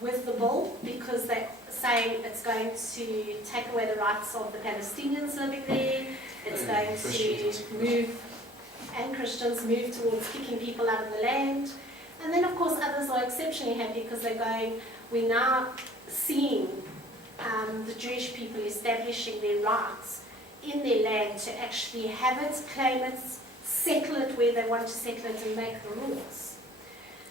with the bill because they're saying it's going to take away the rights of the Palestinians living there, it's going to move, and Christians move towards kicking people out of the land. And then of course others are exceptionally happy because they're going, we're now seeing the Jewish people establishing their rights in their land to actually have it, claim it, settle it where they want to settle it and make the rules.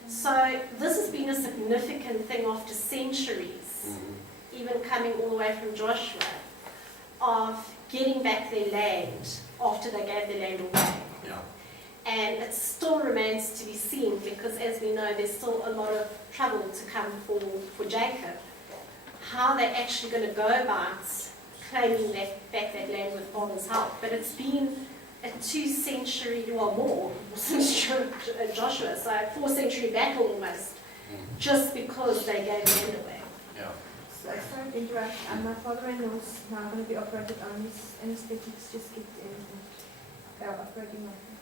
So this has been a significant thing after centuries, even coming all the way from Joshua, of getting back their land after they gave their land away. Yeah. And it still remains to be seen because, as we know, there's still a lot of trouble to come for Jacob. How they're actually going to go about claiming back that land with father's help. But it's been a 2-century or more since Joshua, so a 4-century battle almost, just because they gave land away. Yeah. So sorry to interrupt. My father-in-law is now going to be operated on. His anesthetics just kicked in. They are operating on him.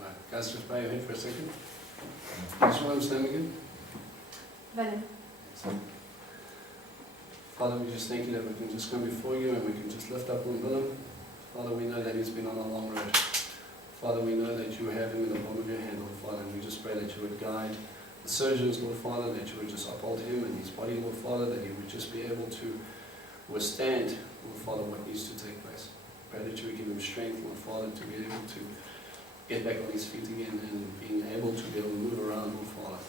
Right. Guys, just bow your head for a second. What's your name again? Willem. Father, we just thank you that we can just come before you and we can just lift up on Willem. Father, we know that he's been on a long road. Father, we know that you have him in the palm of your hand, Lord Father, and we just pray that you would guide the surgeons, Lord Father, that you would just uphold him and his body, Lord Father, that he would just be able to withstand, Lord Father, what needs to take place. Pray that you would give him strength, Lord Father, to be able to get back on his feet again and being able to be able to move around, Lord Father.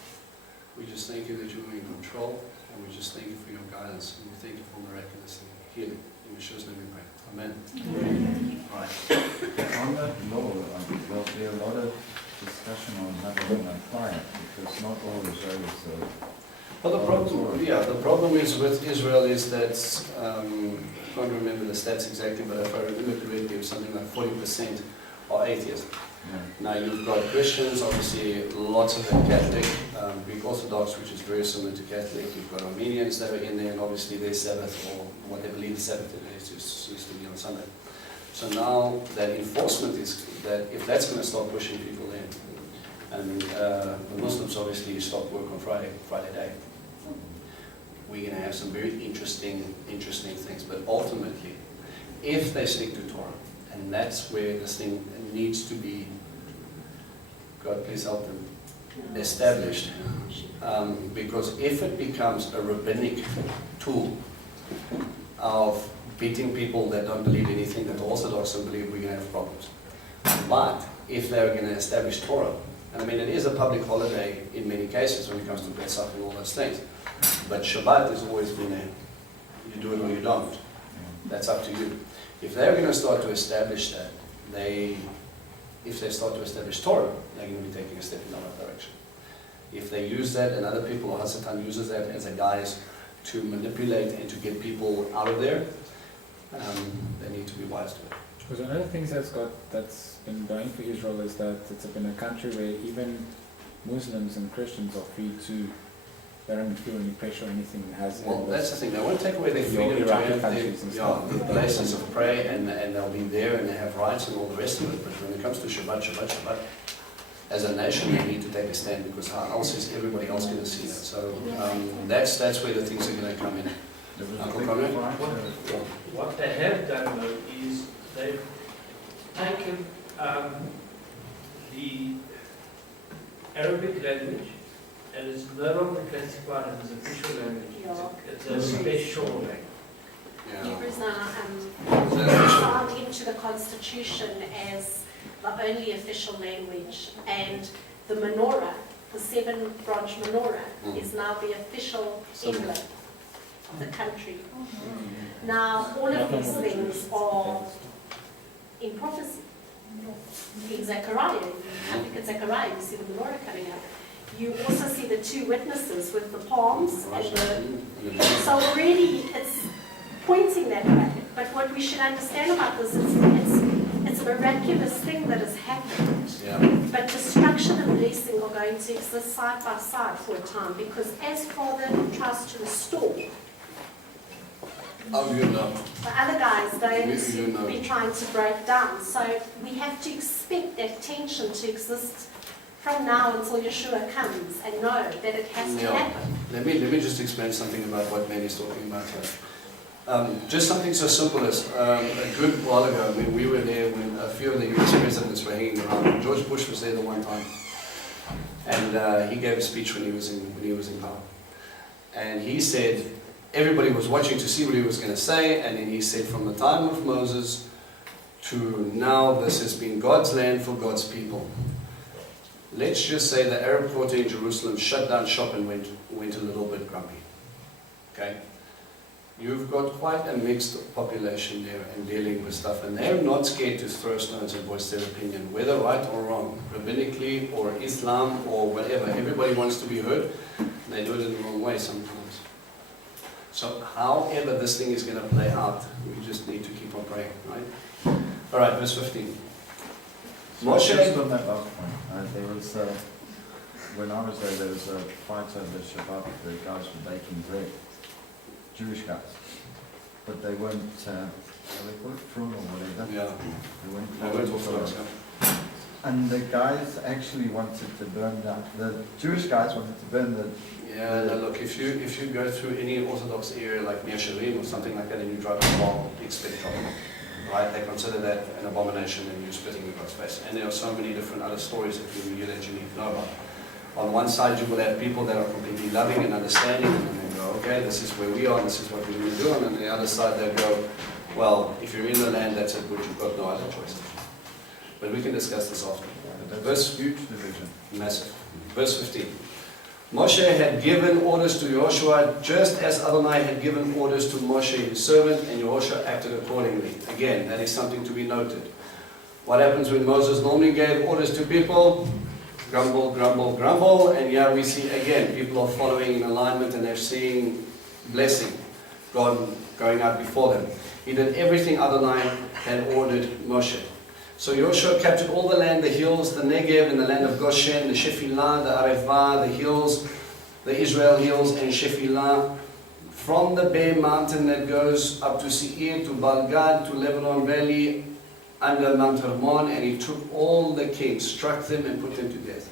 We just thank you that you are in control, and we just thank you for your guidance, and we thank you for miraculous healing. In Yeshua's name we pray. Amen. Amen. Right. On that law, there'll be a lot of discussion on Babylon and fire, because not all Israelis Well, the problem is with Israel is that, I can't remember the stats exactly, but if I remember correctly, it was something like 40% are atheists. Now you've got Christians, obviously lots of them Catholic, Greek Orthodox, which is very similar to Catholic. You've got Armenians that are in there, and obviously their Sabbath, or what they believe the Sabbath is, used to be on Sunday. So now that enforcement is that if that's going to start pushing people in, and the Muslims obviously stop work on Friday day, we're going to have some very interesting things. But ultimately, if they stick to Torah, and that's where this thing needs to be, God please help them, established. Because if it becomes a rabbinic tool of beating people that don't believe anything that the Orthodox don't believe, we're going to have problems. But if they're going to establish Torah, and I mean it is a public holiday in many cases when it comes to Pesach and all those things, but Shabbat has always been you do it or you don't. That's up to you. If they're going to start to establish that, if they start to establish Torah, they're going to be taking a step in the right direction. If they use that, and other people, or Hasatan uses that as a guise to manipulate and to get people out of there, they need to be wise to it. Because one of the things that's been going for Israel is that it's been a country where even Muslims and Christians are free to, they don't feel any pressure or anything. Well, that's the thing. They won't take away their freedom to have their places of prayer, and they'll be there and they have rights and all the rest of it. But when it comes to Shabbat, as a nation, we need to take a stand, because how else is everybody else going to see that? So that's where the things are going to come in. Uncle Conrad? What they have done though is they've taken the Arabic language and it's no longer classified as official language. It's a special language. Hebrew is now signed into the Constitution as the only official language, and the menorah, the 7-branch menorah, is now the official emblem of the country. Now, all of these things are in prophecy. In Zechariah, I think it's Zechariah, you see the menorah coming up. You also see the 2 witnesses with the palms and the... So already it's pointing that way. But what we should understand about this is it's a miraculous thing that has happened. Yeah. But destruction and blessing are going to exist side by side for a time, because as Father tries to restore, Oh, you know. the other guys going You to know. be trying to break down. So we have to expect that tension to exist from now until Yeshua comes and know that it has to Yeah. happen. Let me just explain something about what Manny's talking about here. Just something so simple as a good while ago, when we were there, when a few of the US presidents were hanging around. George Bush was there the one time, and he gave a speech when he was in power, and he said everybody was watching to see what he was going to say, and then he said, from the time of Moses to now, this has been God's land for God's people. Let's just say the Arab quarter in Jerusalem shut down shop and went a little bit grumpy. Okay? You've got quite a mixed population there and dealing with stuff, and they're not scared to throw stones and voice their opinion, whether right or wrong, rabbinically or Islam or whatever. Everybody wants to be heard, and they do it in the wrong way sometimes. So however this thing is going to play out, we just need to keep on praying, right? All right, verse 15. Moshe, Just on that last point, there was, when I was there was a fight over Shabbat, the guys were baking bread, Jewish guys, but they weren't, what they call it, fruit or whatever. yeah, They weren't I went following off the those, law. yeah. And the guys actually wanted to burn down, the Jewish guys wanted to burn the, Yeah, no, look, if you go through any Orthodox area like Mir Shalim or something like that and you drive a car, expect trouble. Right? They consider that an abomination and you're spitting in God's face. And there are so many different other stories that you need to know about. On one side you will have people that are completely loving and understanding and they go, okay, this is where we are, this is what we're going to do. And on the other side they go, well, if you're in the land, that's it, but you've got no other choice. But we can discuss this after. that's a huge division. Massive. Verse 15. Moshe had given orders to Joshua just as Adonai had given orders to Moshe his servant, and Joshua acted accordingly. Again, that is something to be noted. What happens when Moses normally gave orders to people? Grumble, grumble, grumble, and here we see again, people are following in alignment and they're seeing blessing, God going out before them. He did everything Adonai had ordered Moshe. So Joshua captured all the land, the hills, the Negev, and the land of Goshen, the Shephelah, the Arevah, the hills, the Israel hills, and Shephelah, from the bare mountain that goes up to Seir, to Balgad, to Lebanon Valley, under Mount Hermon, and he took all the kings, struck them, and put them to death.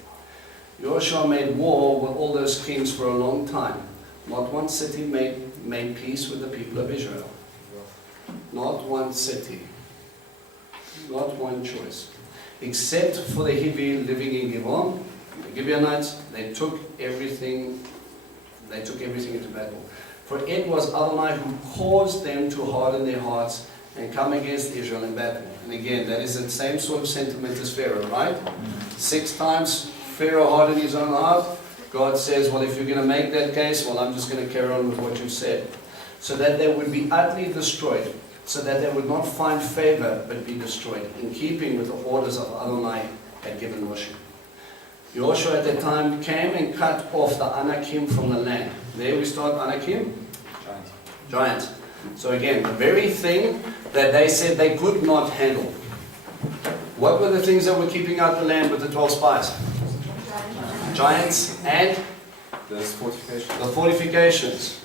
Joshua made war with all those kings for a long time. Not one city made peace with the people of Israel. Not one city. Not one choice. Except for the Hivi living in Givon, the Gibeonites, they took everything into battle. For it was Adonai who caused them to harden their hearts and come against Israel in battle. And again, that is the same sort of sentiment as Pharaoh, right? 6 times Pharaoh hardened his own heart. God says, well, if you're going to make that case, well, I'm just going to carry on with what you said. So that they would be utterly destroyed. So that they would not find favor but be destroyed, in keeping with the orders of Adonai had given Moshe. Joshua at that time came and cut off the Anakim from the land. There we start Anakim? Giants. So again, the very thing that they said they could not handle. What were the things that were keeping out the land with the 12 spies? Giants and the fortifications.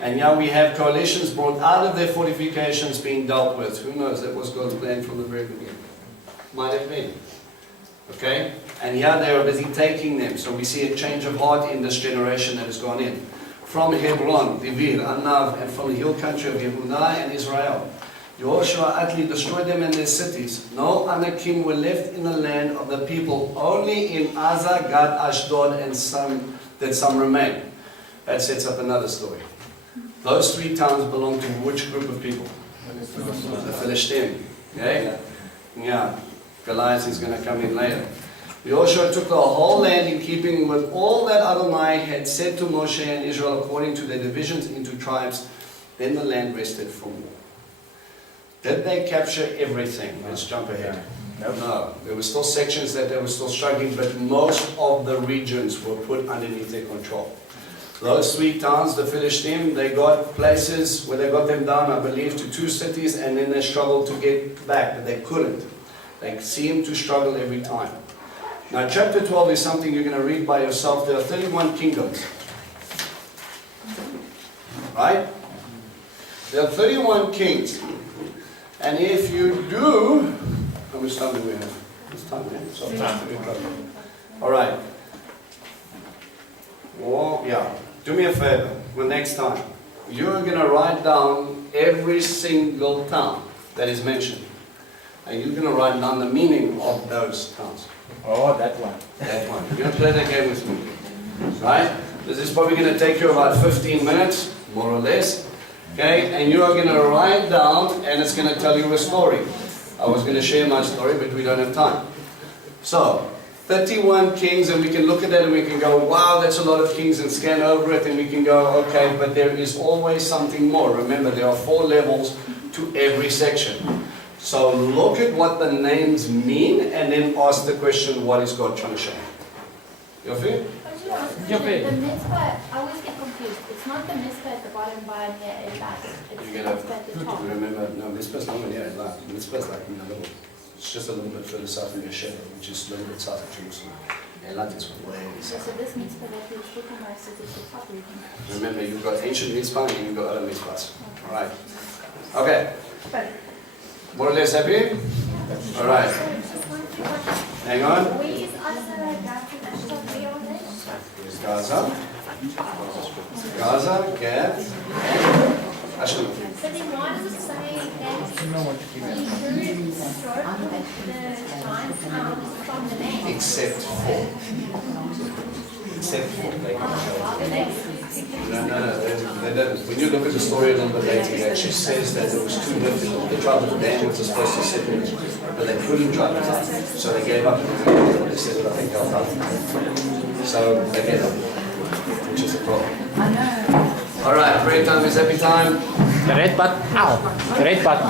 And now we have coalitions brought out of their fortifications being dealt with. Who knows? That was God's plan from the very beginning. Might have been. Okay? And here they are busy taking them. So we see a change of heart in this generation that has gone in. From Hebron, Devir, Anav, and from the hill country of Yehudah and Israel. Joshua utterly destroyed them and their cities. No Anakim were left in the land of the people. Only in Azah, Gad, Ashdod, and some remain. That sets up another story. Those 3 towns belong to which group of people? The Philistine. Okay? Yeah. Goliath is going to come in later. Joshua took the whole land in keeping with all that Adonai had said to Moshe and Israel according to their divisions into tribes. Then the land rested from war. Did they capture everything? Let's jump ahead. No. There were still sections that they were still struggling, but most of the regions were put underneath their control. Those 3 towns, the Philistine, they got places where they got them down, I believe, to 2 cities, and then they struggled to get back, but they couldn't. They seemed to struggle every time. Now, chapter 12 is something you're going to read by yourself. There are 31 kingdoms. Right? There are 31 kings. And if you do, how much time do we have? It's time, yeah? So time to All right. Well, yeah. Do me a favor. The next time, you're going to write down every single town that is mentioned. And you're going to write down the meaning of those towns. Oh, that one. That one. You're going to play that game with me. Right? This is probably going to take you about 15 minutes, more or less. Okay? And you are going to write down, and it's going to tell you a story. I was going to share my story, but we don't have time. So, 31 kings, and we can look at that and we can go, wow, that's a lot of kings, and scan over it, and we can go, okay, but there is always something more. Remember, there are 4 levels to every section. So look at what the names mean, and then ask the question, what is God trying to show you? Yofi? The mitzvah, I always get confused. It's not the mitzvah at the bottom by near Elat. It's You the get mitzvah at the top. remember, no, Mitzvah's not near Elat. Mitzvah's like in the middle. It's just a little bit further south of Beersheba, which is a little bit south of Jerusalem. Elat is way So south. this mitzvah that we're speaking about says it's the top region. Remember, you've got ancient mitzvah and you've got other mitzvahs. All right. Okay. More or less happy? All right. Hang on. We use also Gath and Ashdod on this. Here's Gaza. Gaza, Gath, Ashdod. But then why does it say that he heard stroke the giants from the name? Except for. Except for. No, they don't. When you look at the story a little bit later, it actually says that it was too difficult. The tribe of Dan was supposed to settle it, but they couldn't drive it out. So they gave up. They said, well, I think I'll help. So they gave up, which is a problem. All right, prayer time is happy time. The red button. Ow! The red button.